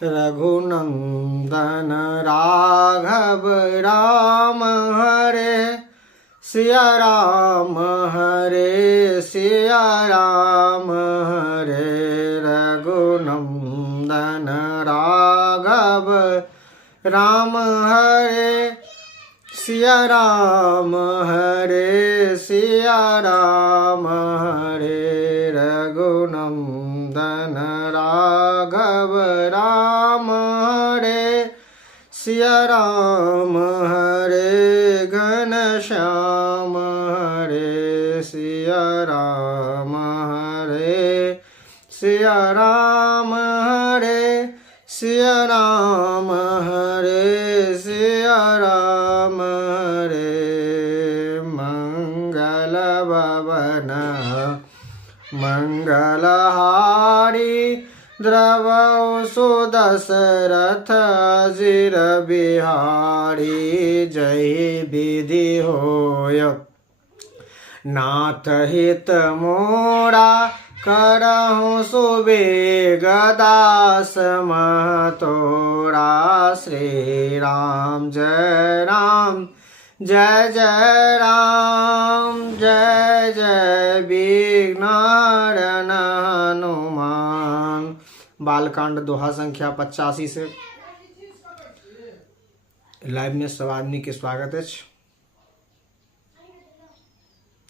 रघुनंदन राघव राम हरे सिया राम हरे सिया राम हरे। रघुनंदन राघव राम हरे सिया राम हरे सिया राम हरे। रघुनंदन राघव राम हरे सिया राम हरे। घनश्याम हरे सिया राम हरे सिया राम हरे सिया राम हरे सिया राम हरे। मंगल भवन मंगलहारी द्रवौ सुदशरथ अजिर बिहारी। जय विधि होय नाथ हित मोरा करहु सुबेग दास महतोरा। श्री राम जय राम जय जय राम जय जय विघ्नहरण हनुमान। बालकांड दोहा संख्या 85 से लाइव में सब आदमी के स्वागत है।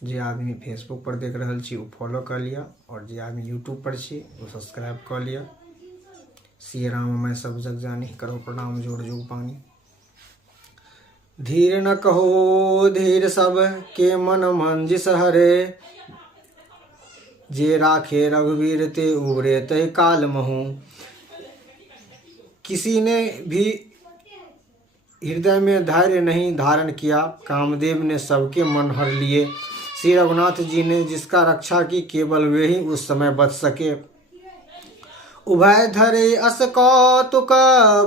जे आदमी फेसबुक पर देख रहा छी वो फॉलो कर लिया और जे आदमी यूट्यूब पर छी वो सब्सक्राइब कर लिया। श्री राम मैं सब जग जानी करो प्रणाम जोड़ जोग पानी। धीर न कहो धीर सब के मन मंजिस हरे। जे राखे रघुवीर ते उबरे ते काल महू। किसी ने भी हृदय में धैर्य नहीं धारण किया, कामदेव ने सबके मन हर लिए। श्री रघुनाथ जी ने जिसका रक्षा की केवल वे ही उस समय बच सके। उभय धरे अस कौतुक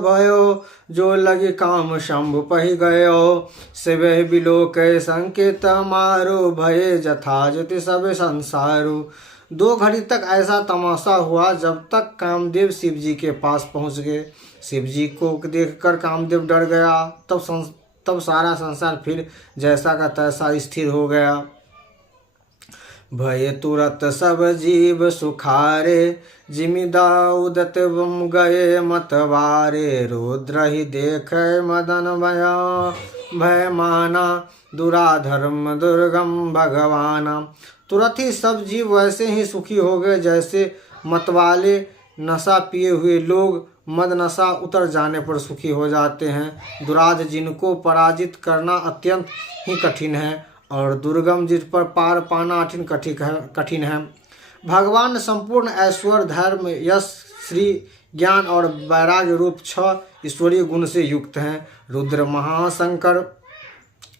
भयो जो लगे काम शंभु पहि गयो। शिवहि बिलोक संकेत मारो भये जथा जति सब संसारो। 2 घड़ी तक ऐसा तमाशा हुआ जब तक कामदेव शिव जी के पास पहुंच गए। शिव जी को देखकर कामदेव डर गया। तब सारा संसार फिर जैसा का तैसा स्थिर हो गया। भय तुरत सब जीव सुखारे जिमि दाऊदत गए मतवारे। रुद्र ही देख मदन भया भय माना दुराधर्म दुर्गम भगवाना। तुरंत ही सब जीव वैसे ही सुखी हो गए जैसे मतवाले नशा पिए हुए लोग मद नशा उतर जाने पर सुखी हो जाते हैं। दुराध जिनको पराजित करना अत्यंत ही कठिन है और दुर्गम जिस पर पार पाना कठिन है। भगवान संपूर्ण ऐश्वर्य धर्म यश श्री ज्ञान और वैराग्य रूप 6 ईश्वरीय गुण से युक्त हैं। रुद्र महाशंकर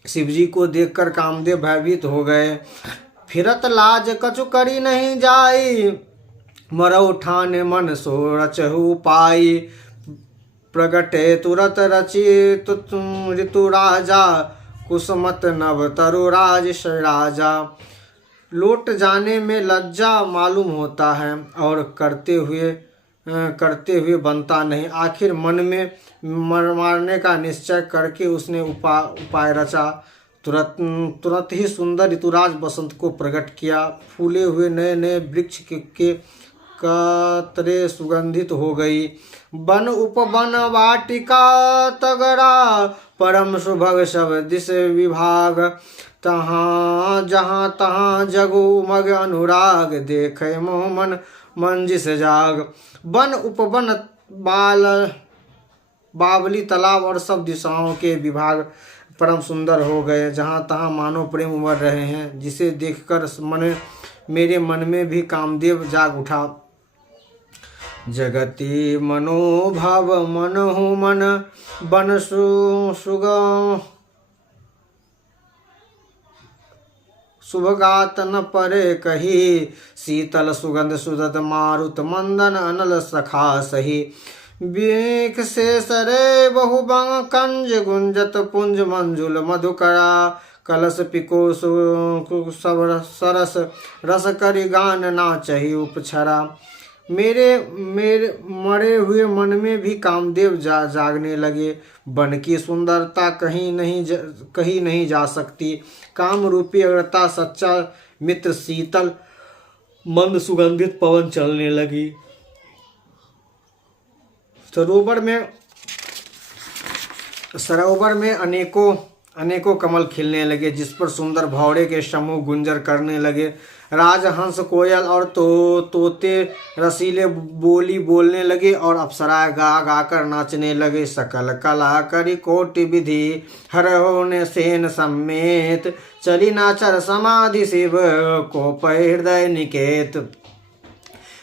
शिवजी को देखकर कामदेव भयभीत हो गए। फिरत लाज कछु करी नहीं जाई मरौ ठान मन सो रचहु पाई। प्रगटे तुरत रचित ऋतु राजा कुसुमत नव तरु राज राजा। लौट जाने में लज्जा मालूम होता है और करते हुए बनता नहीं। आखिर मन में मारने का निश्चय करके उसने उपाय रचा। तुरंत ही सुंदर ऋतुराज बसंत को प्रकट किया। फूले हुए नए नए वृक्ष के कतरे सुगंधित हो गई। वन उपवन वाटिका तगड़ा परम सुभग सब दिश विभाग। तहाँ जहाँ तहाँ जगु मग अनुराग देखे मोह मन मंजिस जाग। वन उपवन बावली तालाब और सब दिशाओं के विभाग परम सुंदर हो गए। जहाँ तहाँ मानो प्रेम उमड़ रहे हैं जिसे देखकर मेरे मन में भी कामदेव जाग उठा। जगति मनोभाव मनहु मन बन सुगम शुभगात न परे कही। शीतल सुगंध सुदत मारुत मंदन अनल सखा सही। बीख से सरे बहुबंग कंज गुंजत पुंज मंजुल मधुकरा। कलश पिको सब सरस रस करि गान नाचहि उपछरा। मेरे मेरे मरे हुए मन में भी कामदेव जागने लगे। वन की सुंदरता कहीं नहीं जा सकती। काम रूपी अग्रता सच्चा मित्र शीतल मंद सुगंधित पवन चलने लगी। सरोवर में अनेकों कमल खिलने लगे, जिस पर सुंदर भौरे के समूह गुंजर करने लगे। राजहंस कोयल और तोते रसीले बोली बोलने लगे और अप्सराएं गा गाकर नाचने लगे। सकल कला करी कोटि विधि हरहो ने सेन समेत, चली नाचर समाधि शिव को हृदय निकेत।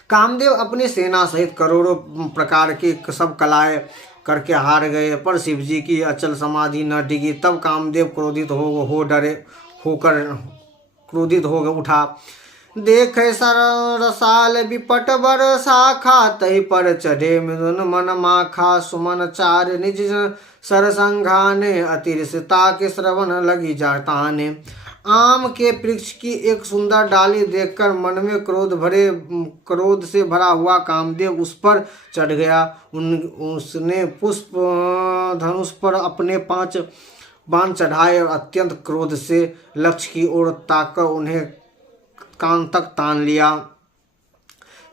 कामदेव अपनी सेना सहित करोड़ों प्रकार की सब कलाएं करके हार गए, पर शिव जी की अचल समाधि न डिगी। तब कामदेव क्रोधित हो उठा। देखे सरसाल विपट बर शाखा, तही पर चढ़े मिथुन मन माखा। सुमन चार निज सर संघाने, अतिरसता के श्रवण लगी जाताने। आम के वृक्ष की एक सुंदर डाली देखकर मन में क्रोध से भरा हुआ कामदेव उस पर चढ़ गया। उसने पुष्प धनुष पर अपने 5 बाण चढ़ाए और अत्यंत क्रोध से लक्ष्य की ओर ताकर उन्हें कान तक तान लिया।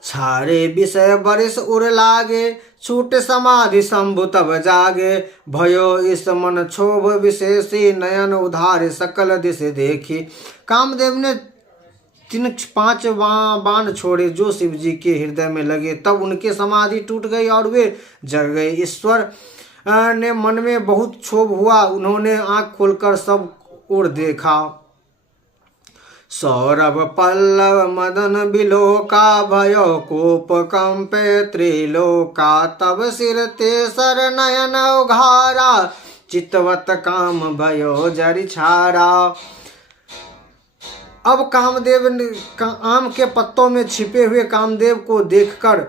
छारे विषय बरिस उर लागे, छूट समाधि शंभु तब जागे। भयो इस मन क्षोभ विशेषी, नयन उधारे सकल दिश देखी। कामदेव ने 5 बाण छोड़े जो शिव जी के हृदय में लगे। तब उनकी समाधि टूट गई और वे जग गए। ईश्वर ने मन में बहुत क्षोभ हुआ। उन्होंने आंख खोलकर सब ओर देखा। सौरभ पल्लव मदन बिलोका, भयो कोप कंपे त्रिलोका। तब सिर ते सर नयन उघारा, चितवत काम भयो जरि छारा। अब कामदेव ने आम के पत्तों में छिपे हुए कामदेव को देखकर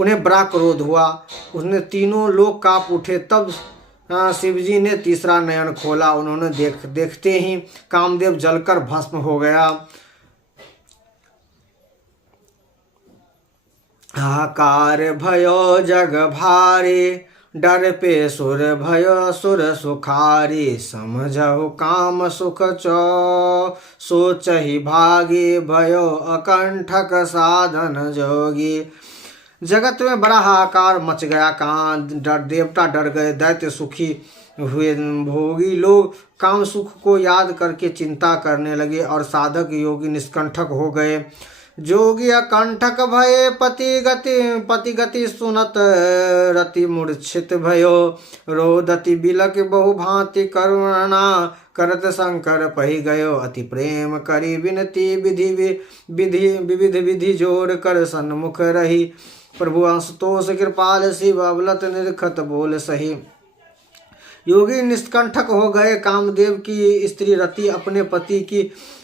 उन्हें बड़ा क्रोध हुआ। उसने तीनों लोग कांप उठे। तब शिवजी ने तीसरा नयन खोला। उन्होंने देखते ही कामदेव जलकर भस्म हो गया। हाकार भयो जग भारी, डर पे सुर भयो सुर सुखारी। समझहु काम सुख सोचहि भागी, भयो अकंठक साधन जोगी। जगत में बड़ा हाहाकार मच गया। देवता डर गए, दैत्य सुखी हुए, भोगी लोग काम सुख को याद करके चिंता करने लगे और साधक योगी निष्कंठक हो गए। जोगी अकंठक भये पति गति सुनत, रति मूर्छित भयो। रोदति बिलक बहु भांति करुणा, करत शंकर पहि गयो। अति प्रेम करी विनती विविध विधि जोर कर सन्मुख रही। प्रभु आशुतोष कृपाल शिव अवलत निरखत बोल सही। योगी निष्कंठक हो गए। कामदेव की स्त्री रति अपने पति की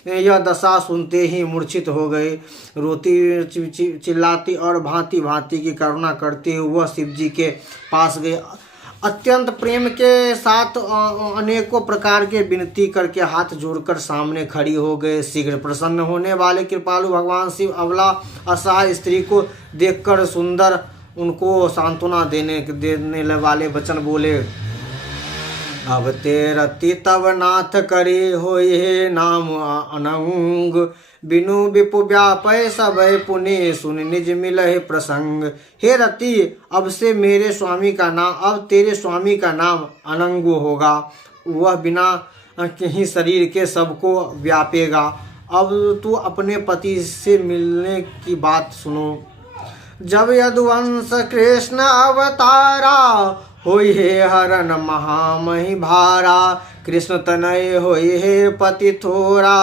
यह दशा सुनते ही मूर्छित हो गए। रोती चिल्लाती और भांति भांति की करुणा करते हुए वह शिव जी के पास गए। अत्यंत प्रेम के साथ अनेकों प्रकार के विनती करके हाथ जोड़कर सामने खड़ी हो गए। शीघ्र प्रसन्न होने वाले कृपालु भगवान शिव अबला असहाय स्त्री को देखकर सुंदर उनको सांत्वना देने वाले वचन बोले। अब ते रति तब नाथ करी होई हे नाम अनंग। बिनु विपु व्यापय सबय पुनि, सुन निज मिलहि प्रसंग। हे रति, अब से मेरे स्वामी का नाम, अब तेरे स्वामी का नाम अनंगु होगा। वह बिना कहीं शरीर के सबको व्यापेगा। अब तू अपने पति से मिलने की बात सुनो। जब यदुवंश कृष्ण अवतारा, होई हे हरन महामहि भारा। कृष्ण तनय होई हे पति थोरा,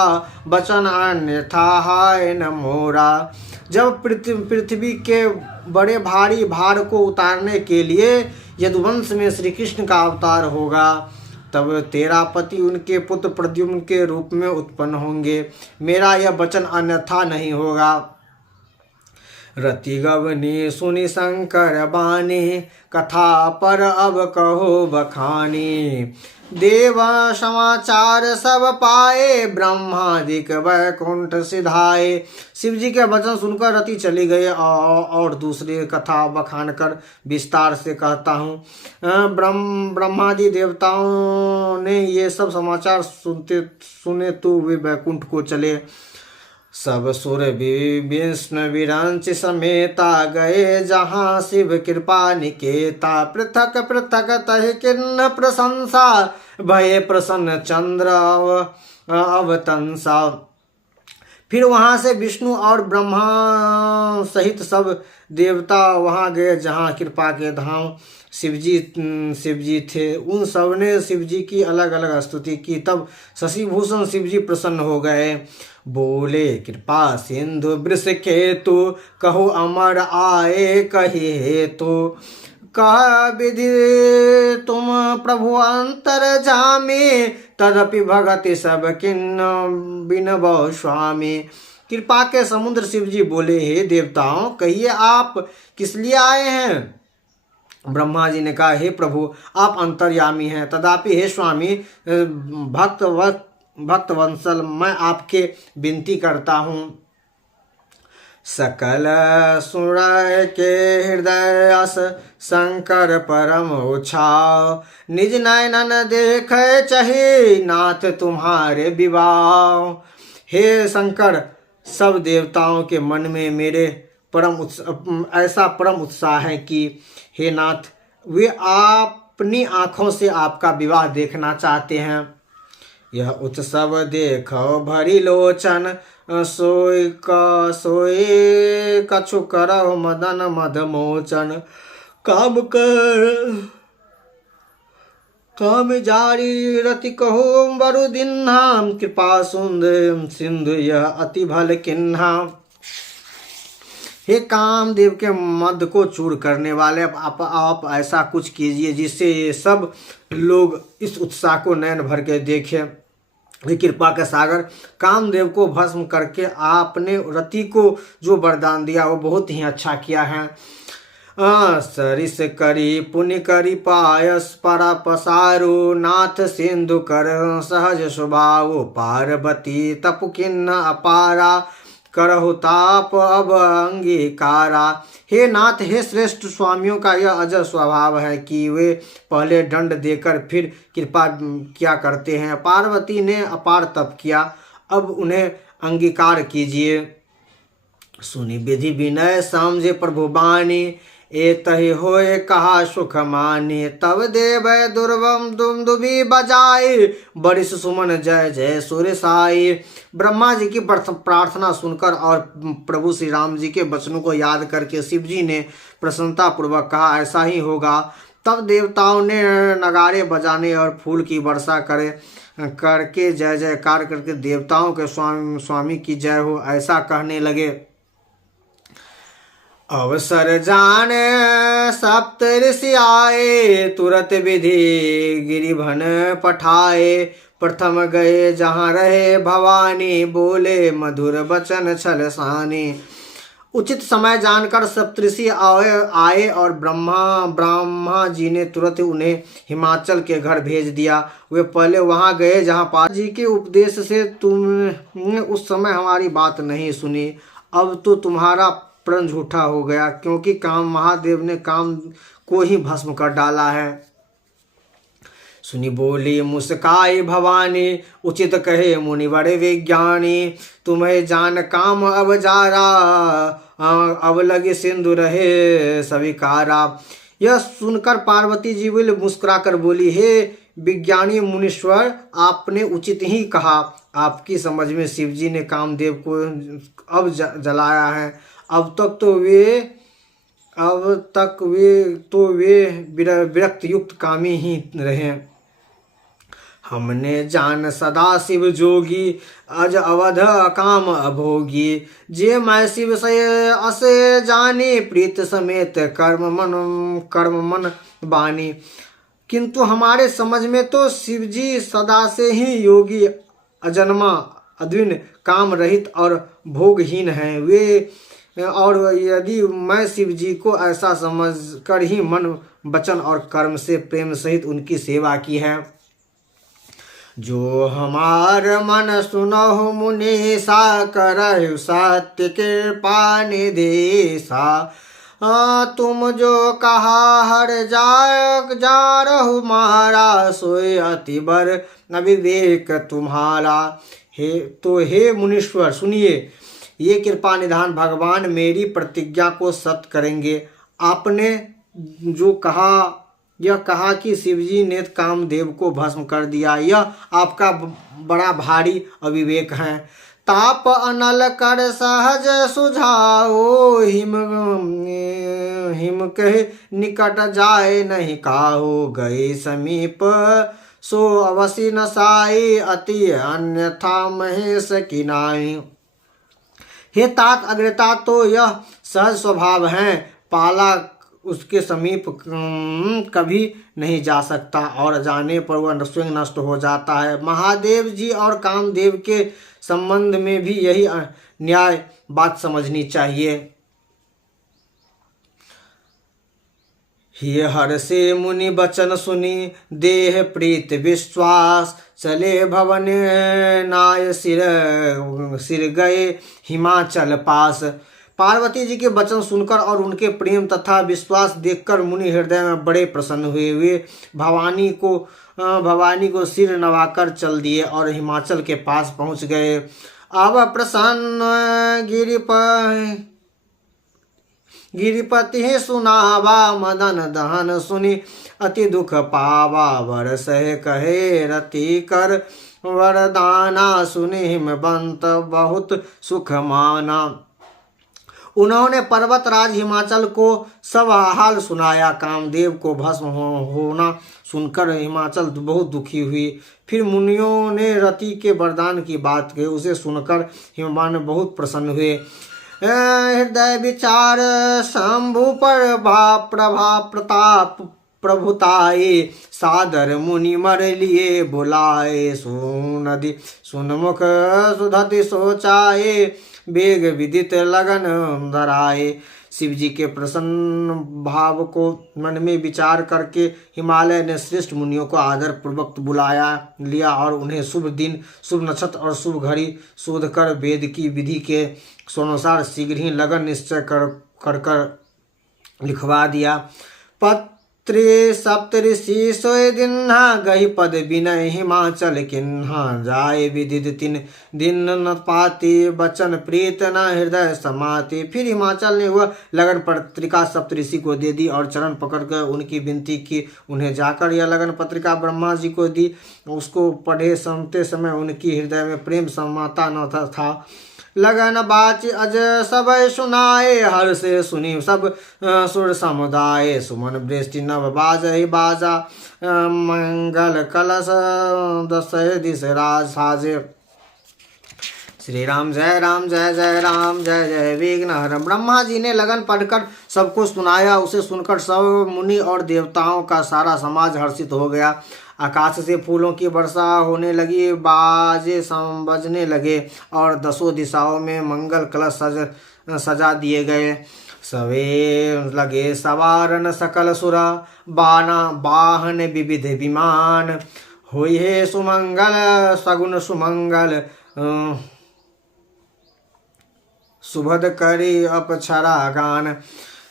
बचन अन्यथा हाय न मोरा। जब पृथ्वी के बड़े भारी भार को उतारने के लिए यदुवंश में श्री कृष्ण का अवतार होगा, तब तेरा पति उनके पुत्र प्रद्युम्न के रूप में उत्पन्न होंगे। मेरा यह वचन अन्यथा नहीं होगा। रति गवनी सुनि शंकर बानी, कथा पर अब कहो बखानी। देव समाचार सब पाए, ब्रह्मादिक वैकुंठ सिधाए। शिव जी के वचन सुनकर रति चली गए और दूसरी कथा बखान कर विस्तार से कहता हूँ। ब्रह्मादि देवताओं ने ये सब समाचार सुने तो वे वैकुंठ को चले। सब सुर विष्णु विरंच समेता, गए जहाँ शिव कृपा निकेता। पृथक पृथक तहि किन्न प्रशंसा, भये प्रसन्न चंद्र अवतंसा। फिर वहाँ से विष्णु और ब्रह्मा सहित सब देवता वहाँ गए जहाँ कृपा के धाम शिव जी थे। उन सब ने शिव जी की अलग अलग स्तुति की। तब शशिभूषण शिव जी प्रसन्न हो गए। बोले कृपा सिंधु वृष केतु, कहो अमर आए कही हेतु। कह विधि तुम प्रभु अंतर जामे, तदपि भगति सब किन्न बिनबो स्वामी। कृपा के समुद्र शिव जी बोले, हे देवताओं कहिए आप किस लिए आए हैं। ब्रह्मा जी ने कहा, हे प्रभु आप अंतर्यामी हैं, तदापि हे स्वामी भक्त वंशल मैं आपके विनती करता हूँ। सकल सुरय के हृदय अस, शंकर परम उछाव। निज नयनन देख चहे, नाथ तुम्हारे विवाह। हे शंकर, सब देवताओं के मन में मेरे ऐसा परम उत्साह है कि हे नाथ वे अपनी आँखों से आपका विवाह देखना चाहते हैं। यह उत्सव देखो भरी लोचन, सोई कछु करहु मदन मद मोचन। काम जारी रति कहो बरु दिन्हा, कृपा सिंधु यह अति भल किन्हा। हे कामदेव के मद को चूर करने वाले, आप ऐसा कुछ कीजिए जिससे ये सब लोग इस उत्साह को नयन भर के देखें। हे कृपा के सागर, कामदेव को भस्म करके आपने रति को जो वरदान दिया वो बहुत ही अच्छा किया है। सरिस करी पुण्य करी पायस, परा पसारो नाथ सिंधु कर सहज स्वभाव। पार्वती तपु किन्न अपारा, करहु ताप अब अंगीकारा। हे नाथ, हे श्रेष्ठ स्वामियों का यह अजर स्वभाव है कि वे पहले दंड देकर फिर कृपा किया करते हैं। पार्वती ने अपार तप किया, अब उन्हें अंगीकार कीजिए। सुनि विधि विनय समझे प्रभु बानी, एतहि होए कहा सुख मानी। तब देव दुर्वम दुमदुभी बजाए, बरिस सुमन जय जय सुर साई। ब्रह्मा जी की प्रार्थना सुनकर और प्रभु श्री राम जी के वचनों को याद करके शिव जी ने प्रसन्नता पूर्वक कहा, ऐसा ही होगा। तब देवताओं ने नगाड़े बजाने और फूल की वर्षा करके जय जयकार करके देवताओं के स्वामी की जय हो ऐसा कहने लगे। अवसर जाने सप्त ऋषि आए, तुरत विधि गिरिभन पठाए। प्रथम गए जहाँ रहे भवानी, बोले मधुर वचन छल सानी। उचित समय जानकर सप्तऋषि आए और ब्रह्मा जी ने तुरंत उन्हें हिमाचल के घर भेज दिया। वे पहले वहां गए जहां पार्वती जी के उपदेश से तुमने उस समय हमारी बात नहीं सुनी। अब तो तुम्हारा प्रण झूठा हो गया, क्योंकि महादेव ने काम को ही भस्म कर डाला है। सुनी बोली मुस्काई भवानी, उचित कहे मुनिवर विज्ञानी। तुम्हें जान काम अब जारा, अब लगे सिंधु रहे सविकारा। यह सुनकर पार्वती जी बोले मुस्कुराकर बोली, हे विज्ञानी मुनीश्वर, आपने उचित ही कहा। आपकी समझ में शिव जी ने कामदेव को अब जलाया है। अब तक वे विरक्त युक्त कामी ही रहे। हमने जान सदा शिव जोगी, अज अवध काम अभोगी। जे मैं शिव से असे जानी, प्रीत समेत कर्म मन बानी। किंतु हमारे समझ में तो शिव जी सदा से ही योगी, अजन्मा, अद्विन, काम रहित और भोगहीन हैं। वे और यदि मैं शिव जी को ऐसा समझ कर ही मन वचन और कर्म से प्रेम सहित उनकी सेवा की है। जो हमार मन सुनहु मुनीसा करहु सत्य कृपा निदेशा। तुम जो कहा हर जा रहु मारा सोए अति बर अविवेक तुम्हारा। हे मुनीश्वर सुनिए, ये कृपा निधान भगवान मेरी प्रतिज्ञा को सत्य करेंगे। आपने जो कहा, यह कहा कि शिवजी ने कामदेव को भस्म कर दिया, यह आपका बड़ा भारी अविवेक है। ताप अनल कर सहज सुझाओ, हिम कहे निकट जाए नहीं काहो। गए समीप सो अवसि नसाई, अति अन्यथा महेश की नाई। हे तात अग्रता तो यह सहज स्वभाव है, पाला उसके समीप कभी नहीं जा सकता और जाने पर वह स्वयं नष्ट हो जाता है। महादेव जी और कामदेव के संबंध में भी यही न्याय बात समझनी चाहिए। ये हर से मुनि बचन सुनी, देह प्रीत विश्वास। चले भवन नाय सिर गए हिमाचल पास। पार्वती जी के वचन सुनकर और उनके प्रेम तथा विश्वास देखकर मुनि हृदय में बड़े प्रसन्न हुए। वे भवानी को सिर नवाकर चल दिए और हिमाचल के पास पहुंच गए। अब प्रसन्न गिरिपति सुनावा, मदन दहन सुनी अति दुख पावा। वर सह कहे रति कर वरदाना, सुनि हिमवंत बहुत सुख माना। उन्होंने पर्वतराज हिमाचल को सब हाल सुनाया। कामदेव को भस्म होना सुनकर हिमाचल बहुत दुखी हुई। फिर मुनियों ने रति के वरदान की बात कही, उसे सुनकर हिमवान बहुत प्रसन्न हुए। हृदय विचार शंभु पर प्रभा प्रताप प्रभुताए। सादर मुनि मर लिए बुलाए, सुनदि सुनमुख सुधति सोचाए। बेग विदित लगन धराए। शिव जी के प्रसन्न भाव को मन में विचार करके हिमालय ने श्रेष्ठ मुनियों को आदर पूर्वक बुलाया लिया और उन्हें शुभ दिन, शुभ नक्षत्र और शुभ घड़ी शोध कर वेद की विधि के अनुसार शीघ्र ही लगन निश्चय कर लिखवा दिया। पत्रे सप्तऋषि सोए दिन्हा, गही पद विनय हिमाचल किन्हा। जाए विदित तीन दिन न पाती, बचन प्रीत न हृदय समाती। फिर हिमाचल ने वह लगन पत्रिका सप्तऋषि को दे दी और चरण पकड़कर उनकी विनती की। उन्हें जाकर यह लगन पत्रिका ब्रह्मा जी को दी। उसको पढ़े सुनते समय उनकी हृदय में प्रेम समाता न था। लगन बाच अज सब सुनाए, हर से सुनी सब सुर समुदाय। सुमन वृष्टि नव बाजहि बाजा, मंगल कलश दस दिश राज साजे। श्री राम जय राम जय जय राम जय जय विघ्नहरम। ब्रह्मा जी ने लगन पढ़कर सबको सुनाया। उसे सुनकर सब मुनि और देवताओं का सारा समाज हर्षित हो गया। आकाश से फूलों की वर्षा होने लगी, बाजे बजने लगे और दसों दिशाओं में मंगल कलश सजा दिए गए। सवे लगे सवारन सकल सुरा, बाना वाहन विविध विमान। हुई है सुमंगल सगुन सुमंगल, सुभद करी अपछरा गान।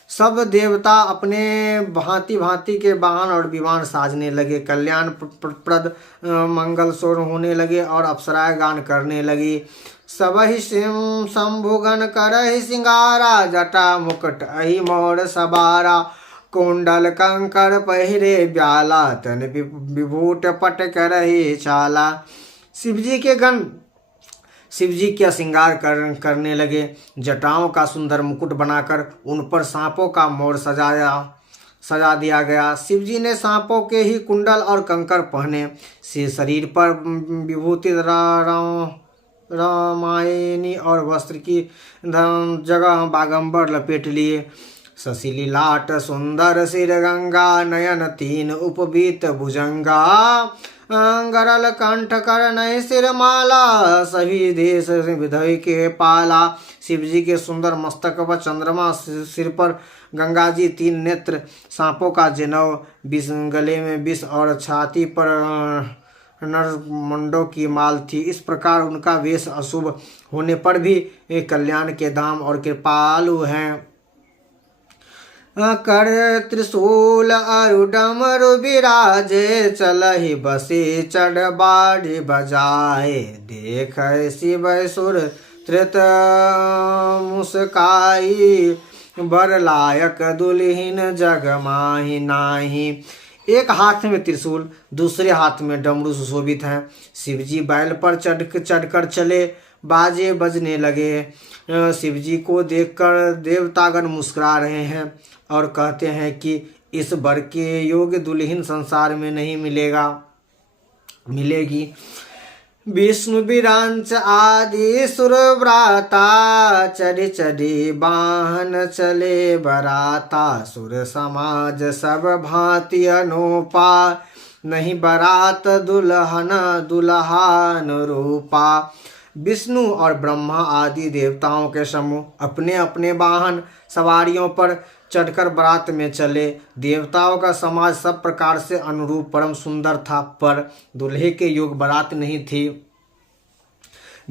सब देवता अपने भांति भांति के वाहन और विमान साजने लगे। कल्याण प्रद मंगल शोर होने लगे और अप्सराएं गान करने लगी। सबहि शंभुगन करहि सिंगारा, जटा मुकुट अहि मोर सबारा। कुंडल कंकर पहिरे ब्याला, तन विभूट पट करहि चाला। शिवजी का श्रृंगार करने लगे। जटाओं का सुंदर मुकुट बनाकर उन पर सांपों का मोर सजा दिया गया। शिवजी ने सांपों के ही कुंडल और कंकर पहने। शरीर पर विभूति रामायणी और वस्त्र की जगह बागंबर लपेट लिए। ससिली लाट सुंदर सिर गंगा, नयन तीन उपवीत भुजंगा। गरल कंठ कर नय सिर माला, सभी देश विधय के पाला। शिव जी के सुंदर मस्तक पर चंद्रमा, सिर पर गंगा जी, 3 नेत्र, सांपों का जनेऊ, गले में विष और छाती पर नरमुंडों की माल थी। इस प्रकार उनका वेश अशुभ होने पर भी कल्याण के धाम और कृपालु हैं। कर त्रिशूल अरु डमरु विराजे, चलहि बसी चढ़ बाढ़ि बजाए, देख शिव सुर त्रित मुस्काई, बर लायक दुल्हिन जग माहि नाही। एक हाथ में त्रिशूल, दूसरे हाथ में डमरू सुशोभित हैं। शिवजी बैल पर चढ़कर चले, बाजे बजने लगे। शिवजी को देखकर देवतागण मुस्कुरा रहे हैं और कहते हैं कि इस वर के योग्य दुल्हन संसार में नहीं मिलेगी। विष्णु विरांच आदि सुरव्राता, चढ़ी चढ़ी वाहन चले बराता, सुर समाज सब भांति अनूपा, नहीं बरात दुल्हन दुल्हान रूपा। विष्णु और ब्रह्मा आदि देवताओं के समूह अपने अपने वाहन सवारियों पर चढ़कर बारात में चले। देवताओं का समाज सब प्रकार से अनुरूप परम सुंदर था, पर दूल्हे के योग बारात नहीं थी।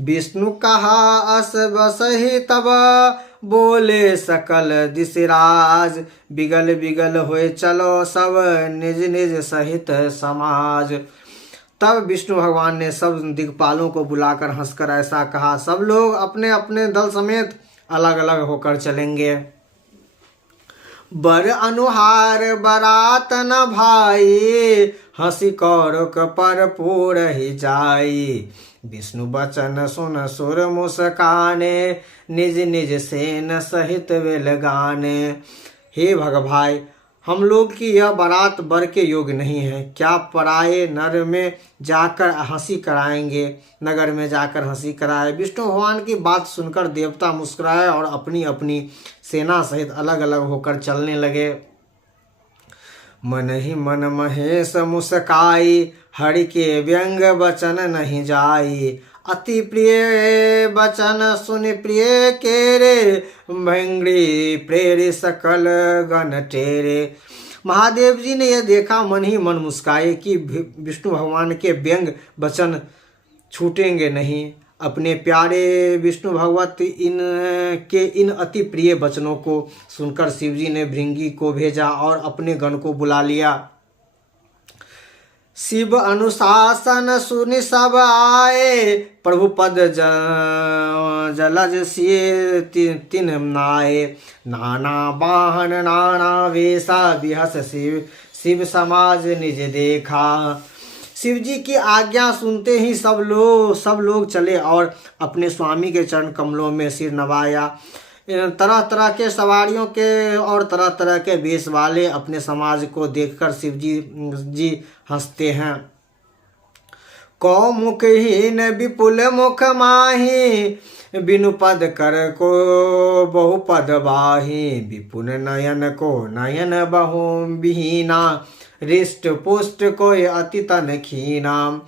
विष्णु कहा अस बसहि तब, बोले सकल दिशराज, बिगल बिगल होए चलो सब निज निज सहित समाज। तब विष्णु भगवान ने सब दिक्पालों को बुलाकर हंसकर ऐसा कहा, सब लोग अपने अपने दल समेत अलग अलग होकर चलेंगे। बर अनुहार बरात न भाई, हंसी कौरक पर पूर ही जाई, विष्णु बचन सुन सुर मुस्काने, निज निज सेन सहित वेल गाने। हे भगभाई, हम लोग की यह बारात बर के योग्य नहीं है। क्या पराये नर में जाकर हंसी कराएंगे, नगर में जाकर हंसी कराए। विष्णु भगवान की बात सुनकर देवता मुस्कुराए और अपनी अपनी सेना सहित अलग अलग होकर चलने लगे। मन ही मन महेश मुस्काई, हरि के व्यंग वचन नहीं जाई, अति प्रिय वचन सुनि प्रिय केरे, भंगड़ी प्रेरे सकल गण टेरे। महादेव जी ने यह देखा, मन ही मन मुस्काए कि विष्णु भगवान के व्यंग वचन छूटेंगे नहीं। अपने प्यारे विष्णु भगवत इन अति प्रिय वचनों को सुनकर शिवजी ने भृंगी को भेजा और अपने गण को बुला लिया। शिव अनुशासन सुनि सब आए, प्रभु पद जलज सिए तिन नाये, नाना वाहन नाना वेशा, बिहस शिव समाज निज देखा। शिव जी की आज्ञा सुनते ही सब लोग चले और अपने स्वामी के चरण कमलों में सिर नवाया। तरह तरह के सवारियों के और तरह तरह के वेश वाले अपने समाज को देखकर शिव जी हंसते हैं। कौ मुखहीन विपुल मुख माही, बिनु पद कर को बहु पद बाही, विपुल नयन को नयन बहु विहीना, रिष्ट पुष्ट कोई अति तन खीना।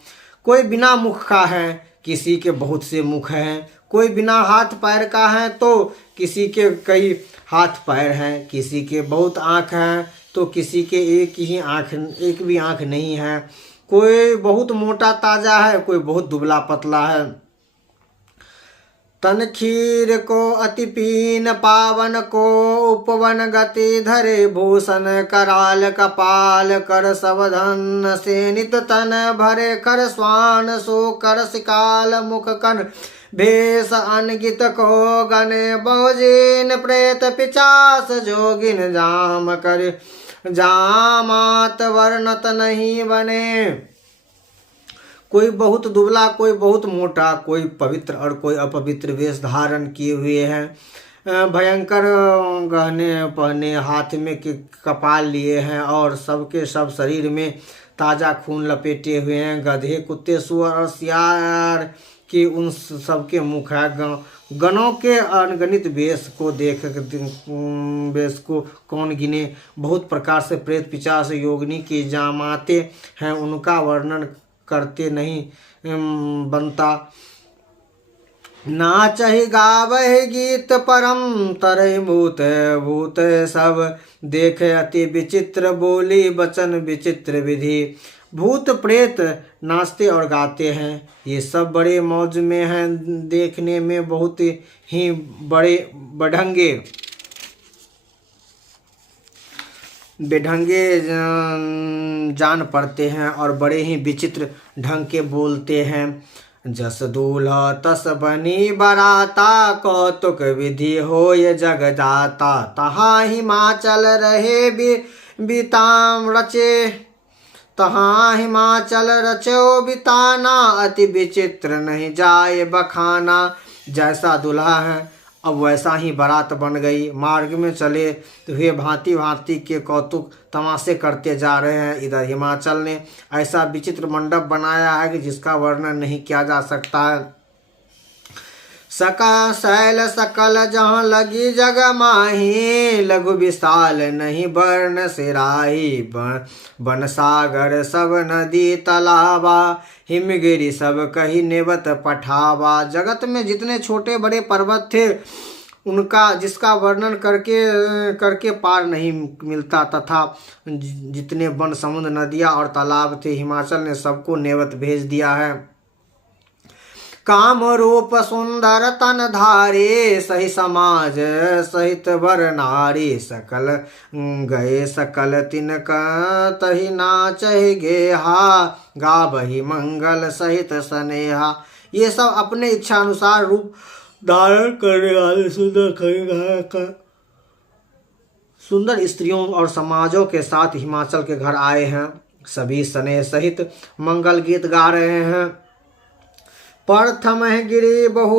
कोई बिना मुख का है, किसी के बहुत से मुख हैं। कोई बिना हाथ पैर का है तो किसी के कई हाथ पैर हैं। किसी के बहुत आँख हैं तो किसी के एक भी आँख नहीं है। कोई बहुत मोटा ताजा है, कोई बहुत दुबला पतला है। तन खीर को अति पीन, पावन को उपवन गति धरे, भूषण कराल कपाल कर सवधन से, नित तन भरे कर स्वान सो कर सिकाल, मुख कन भेष अनगित को गणे, बहुजीन प्रेत पिचास जोगिन जाम कर, जामात वर्णत नहीं बने। कोई बहुत दुबला, कोई बहुत मोटा, कोई पवित्र और कोई अपवित्र वेश धारण किए हुए हैं। भयंकर गहने पहने, हाथ में कपाल लिए हैं और सबके सब शरीर में ताज़ा खून लपेटे हुए हैं। गधे, कुत्ते, सुअर और सियार के उन सबके मुख है। गणों के अनगणित वेश को कौन गिने। बहुत प्रकार से प्रेत पिशाच योगिनी की जामाते हैं, उनका वर्णन करते नहीं बनता। नाचहि गावहि गीत परम तरहि भूत भूत सब देख अति विचित्र बोली वचन विचित्र विधि। भूत प्रेत नाचते और गाते हैं, ये सब बड़े मौज में हैं, देखने में बहुत ही बड़े बढ़ंगे बेढंगे जान पड़ते हैं और बड़े ही विचित्र ढंग के बोलते हैं। जस दूल्हा तस बनी बराता कौतुक विधि होय जग जाता। तहाँ हिमाचल रहे बिताम रचे, तहाँ हिमाचल रचो बिताना अति विचित्र नहीं जाए बखाना। जैसा दूल्हा है अब वैसा ही बारात बन गई। मार्ग में चले हुए भांति भांति के कौतुक तमाशे करते जा रहे हैं। इधर हिमाचल ने ऐसा विचित्र मंडप बनाया है कि जिसका वर्णन नहीं किया जा सकता है। सका शैल सकल जहाँ लगी जग माही, लघु विशाल नहीं वर्ण सिराही। बन सागर सब नदी तलावा, हिमगिरी सब कही निवत पठावा। जगत में जितने छोटे बड़े पर्वत थे उनका जिसका वर्णन करके पार नहीं मिलता, तथा जितने वन समुद्र नदियाँ और तालाब थे हिमाचल ने सबको नेवत भेज दिया है। काम रूप सुंदर तन धारे, सही समाज सहित वर नारी। सकल गए सकल तिनका तहि नाचहि गेहा, गावहि मंगल सहित स्नेहा। ये सब अपने इच्छा अनुसार रूप धारण करने वाले सुंदर स्त्रियों और समाजों के साथ हिमाचल के घर आए हैं। सभी स्नेह सहित मंगल गीत गा रहे हैं। प्रथम गिरि बहु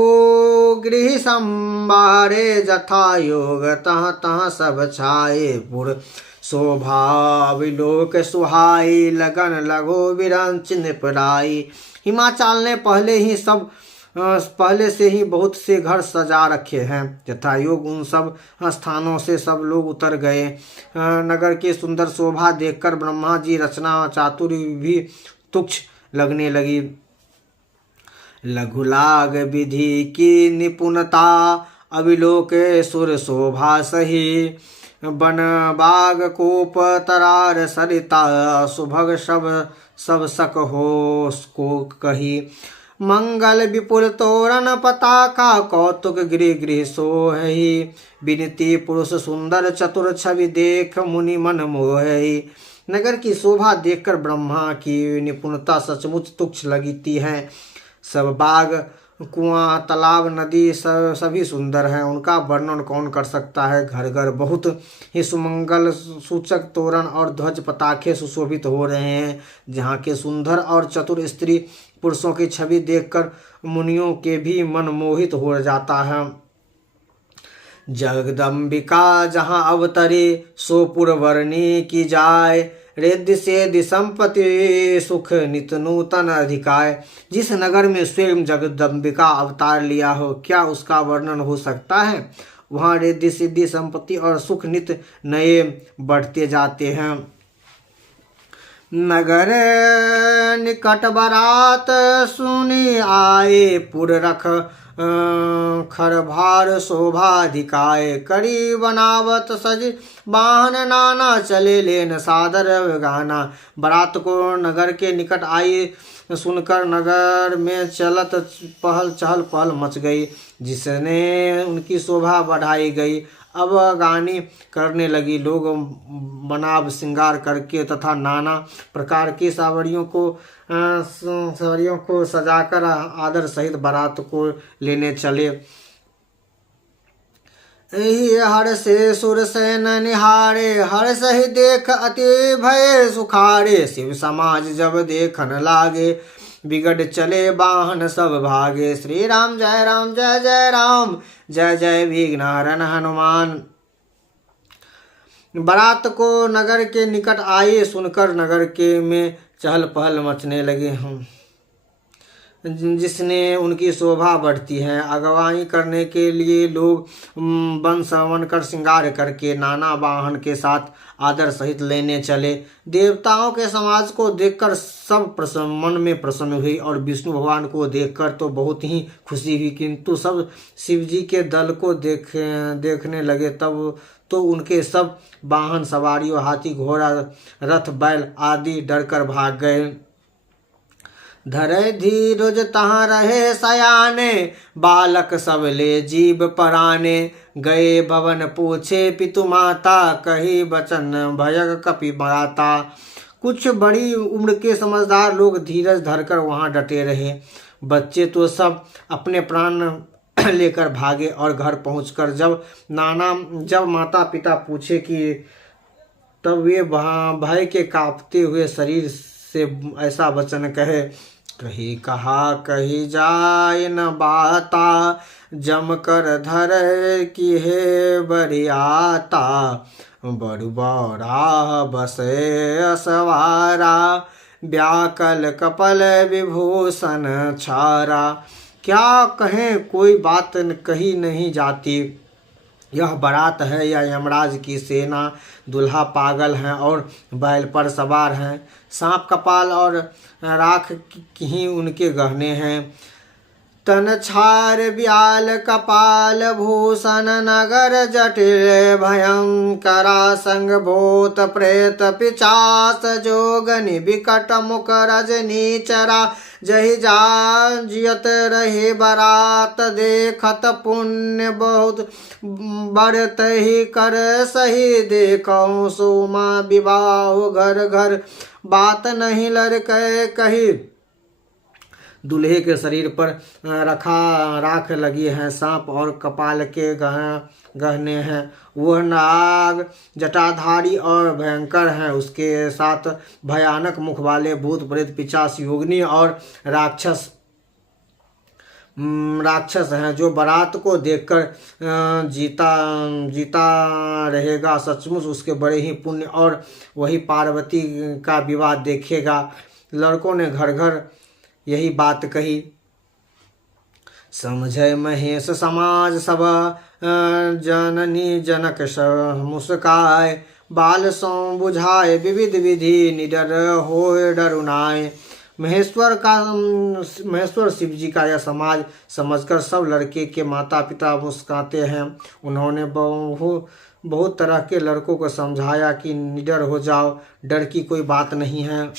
गृह संबारे, जथा योग तह तह सब छाए। पुर शोभा विलोक सुहाई, लगन लघु विरंच निपराई। हिमाचल ने पहले से ही बहुत से घर सजा रखे हैं। यथा योग उन सब स्थानों से सब लोग उतर गए। नगर की सुंदर शोभा देखकर ब्रह्मा जी रचना चातुर्य भी तुच्छ लगने लगी। लघुलाग विधि की निपुणता, अविलोक सुर शोभा सही। बन बाग कोप तरार सरिता, सुभग सब सक हो को कही। मंगल विपुल तोरण पताका, कौतुक गृह गृह सोहि। विनती पुरुष सुंदर चतुर छवि देख, मुनि मन मोहि। नगर की शोभा देखकर ब्रह्मा की निपुणता सचमुच तुच्छ लगती है। सब बाग कुआं तालाब नदी सभी सुंदर हैं, उनका वर्णन कौन कर सकता है। घर घर बहुत ही सुमंगल सूचक तोरण और ध्वज पताखे सुशोभित हो रहे हैं। जहाँ के सुंदर और चतुर स्त्री पुरुषों की छवि देखकर मुनियों के भी मन मोहित हो जाता है। जगदम्बिका जहाँ अवतरी, सो पुरवर्णी की जाय। रिद्धि सिद्धि संपत्ति सुख नित नूतन अधिकाय। जिस नगर में स्वयं जगदम्बिका अवतार लिया हो, क्या उसका वर्णन हो सकता है। वहाँ रिद्धि सिद्धि संपत्ति और सुख नित नए बढ़ते जाते हैं। नगर निकट बारात सुनी आए, पुर रख खर भार शोभाधिकाय। करी बनावत सज वाहन नाना, चले लेन सादर गाना। बारात को नगर के निकट आई सुनकर नगर में चलत चहल पहल मच गई, जिसने उनकी शोभा बढ़ाई गई। अब गानी करने लगी। लोग बनाव श्रृंगार करके तथा नाना प्रकार की सवारियों को सजाकर आदर सहित बारात को लेने चले। हर से सुर सेन निहारे, हर सही देख अति भय सुखारे। शिव समाज जब देखन लागे, बिगड़ चले वाहन सब भागे। श्री राम जय जय राम, जय जय विघ्नहरण हनुमान। बारात को नगर के निकट आए सुनकर नगर के में चहल पहल मचने लगे। जिसने उनकी शोभा बढ़ती है। अगवाई करने के लिए लोग वन श्रवण कर श्रृंगार करके नाना वाहन के साथ आदर सहित लेने चले। देवताओं के समाज को देखकर सब मन में प्रसन्न हुई और विष्णु भगवान को देखकर तो बहुत ही खुशी हुई, किंतु सब शिव जी के दल को देखने लगे तब तो उनके सब वाहन सवारियों हाथी घोड़ा रथ बैल आदि डरकर भाग गए। धरे धीरज तहाँ रहे सयाने, बालक सब ले जीव पराने। गए भवन पूछे पितु माता, कही बचन भयक कपि माता। कुछ बड़ी उम्र के समझदार लोग धीरज धरकर वहाँ डटे रहे। बच्चे तो सब अपने प्राण लेकर भागे और घर पहुंचकर जब माता पिता पूछे कि तब वे भय के कांपते हुए शरीर से ऐसा वचन कहे, कही कहा कही जाय न बाता, जम कर धर की है बरियाता। बड़ु बौरा बसे असवारा, व्याकल कपल विभूषण छारा। क्या कहें, कोई बात कही नहीं जाती। यह बारात है या यमराज की सेना। दूल्हा पागल हैं और बैल पर सवार हैं। सांप कपाल और राख ही उनके गहने हैं। तन छार ब्याल कपाल भूषण, नगर जटिल भयंकरा। संग भूत प्रेत पिचास, जोगनि विकट मुख रजनी चरा। जहि जियत रहे बारात, देखत पुण्य बहुत बढ़त ही कर सही। देखो सोमा विवाह घर घर, बात नहीं लड़के कही। दूल्हे के शरीर पर राख लगी है, सांप और कपाल के गहने हैं। वह नाग जटाधारी और भयंकर है। उसके साथ भयानक मुख वाले भूत प्रेत पिशाच योगिनी और राक्षस हैं, जो बारात को देखकर जीता रहेगा सचमुच उसके बड़े ही पुण्य, और वही पार्वती का विवाह देखेगा। लड़कों ने घर घर यही बात कही। समझे महेश समाज सब, जननी जनक मुस्काय। बाल सो बुझाए विविध विधि, निडर होए डरुनाए। महेश्वर शिव जी का यह समाज समझकर सब लड़के के माता पिता मुस्काते हैं। उन्होंने बहुत तरह के लड़कों को समझाया कि निडर हो जाओ, डर की कोई बात नहीं है।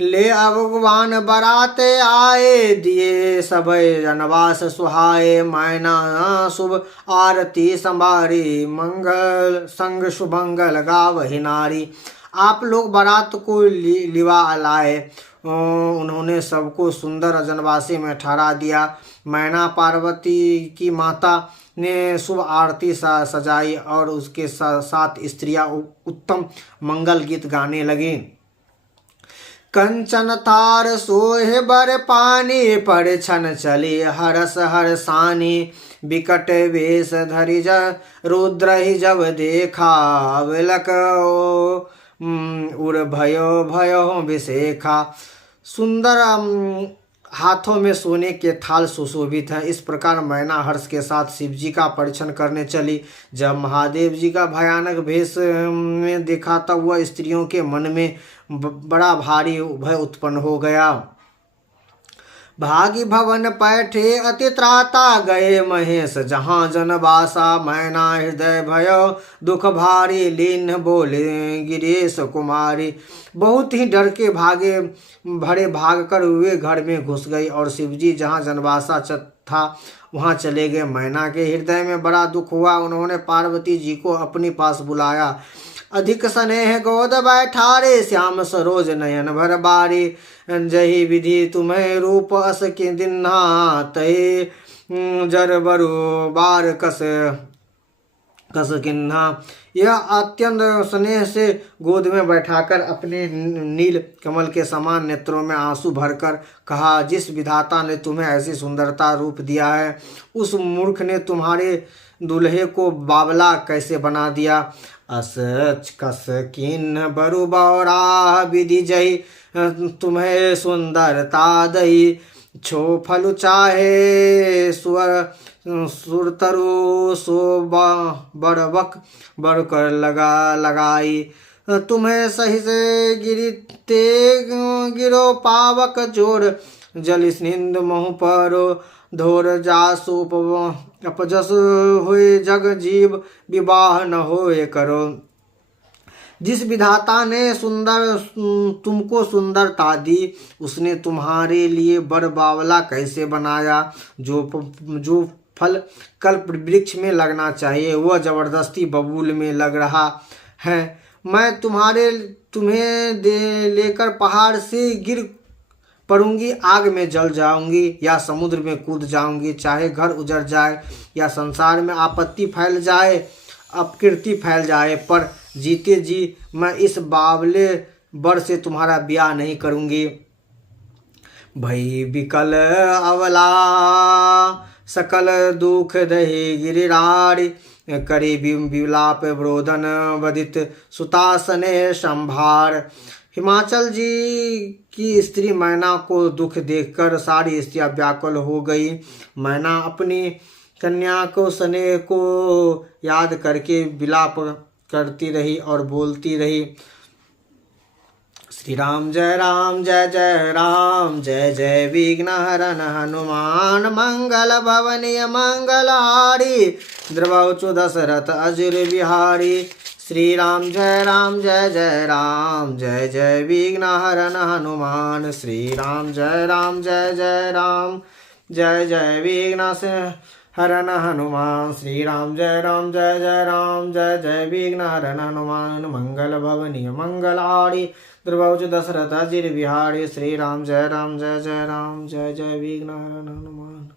ले भगवान बराते आए, दिए सब जनवास सुहाए। मैना शुभ आरती संभारी, मंगल संग शुभंगल गावहि नारी। आप लोग बारात को लिवा लाए। उन्होंने सबको सुंदर जनवासी में ठहरा दिया। मैना पार्वती की माता ने शुभ आरती सजाई और उसके साथ स्त्रियां उत्तम मंगल गीत गाने लगी। कंचन थार सोहे बर पानी, पर छन चली हरस हरसानी। विकट वेश धरि रुद्र ही जब देखा, विलक उर भयो विशेखा। सुंदर हाथों में सोने के थाल सुशोभित हैं। इस प्रकार मैना हर्ष के साथ शिव जी का परीक्षण करने चली। जब महादेव जी का भयानक वेश में देखा तब वह स्त्रियों के मन में बड़ा भारी भय उत्पन्न हो गया। भागी भवन पैठे अति त्राता, गए महेश जहाँ जनवासा। मैना हृदय भयो दुख भारी, लीन बोले गिरीश कुमारी। बहुत ही डर के भाग कर वे घर में घुस गई और शिवजी जहाँ जनवासा था वहाँ चले गए। मैना के हृदय में बड़ा दुख हुआ। उन्होंने पार्वती जी को अपने पास बुलाया। अधिक स्नेह गोद बैठारे, श्याम सरोज नयन भर बारी। जही विधि तुम्हें रूप अस के दिन्हा, तहे जर बरु बार कस किन्हा। यह अत्यंत स्नेह से गोद में बैठाकर अपने नील कमल के समान नेत्रों में आंसू भरकर कहा, जिस विधाता ने तुम्हें ऐसी सुंदरता रूप दिया है, उस मूर्ख ने तुम्हारे दूल्हे को बावला कैसे बना दिया। अस कस किन्न बरु बौरा विधि जही, तुम्हें सुंदरता दही। छो फल चाहे सुरतरु सो बड़बक बड़कर लगाई। तुम्हें सही से गिरते गिरो पावक जोड़, जल स्निंद मोह परो धोर जासु अपजस हुए जग जीव विवाह न होए करो। जिस विधाता ने तुमको सुंदरता दी, उसने तुम्हारे लिए बर बावला कैसे बनाया। जो फल कल्प वृक्ष में लगना चाहिए वह जबरदस्ती बबूल में लग रहा है। मैं तुम्हें लेकर पहाड़ से गिर पड़ूंगी, आग में जल जाऊंगी या समुद्र में कूद जाऊंगी। चाहे घर उजड़ जाए या संसार में आपत्ति फैल जाए, अपकीर्ति फैल जाए, पर जीते जी मैं इस बावले बर से तुम्हारा ब्याह नहीं करूंगी। भई विकल अवला सकल दुख दही गिरिरारी, करी विलाप ब्रोधन वदित सुतासने संभार। हिमाचल जी की स्त्री मैना को दुख देखकर सारी स्त्रियां व्याकुल हो गई। मैना अपनी कन्या को स्नेह को याद करके विलाप करती रही और बोलती रही, श्री राम जय राम जय जय विघ्न हरन हनुमान, मंगल भवनीय मंगलारी, द्रवचु दशरथ अजिर बिहारी। श्री राम जय राम जय जय विघ्न हरन हनुमान, श्री राम जय राम जय जय विघ्न हरन हनुमान, श्री राम जय जय जय विघ्न हरन हनुमान, मंगल भवनीय मंगलारी, द्रवचु दशरथ अजिर बिहारी। श्री राम जय जय विघ्न हरन हनुमान।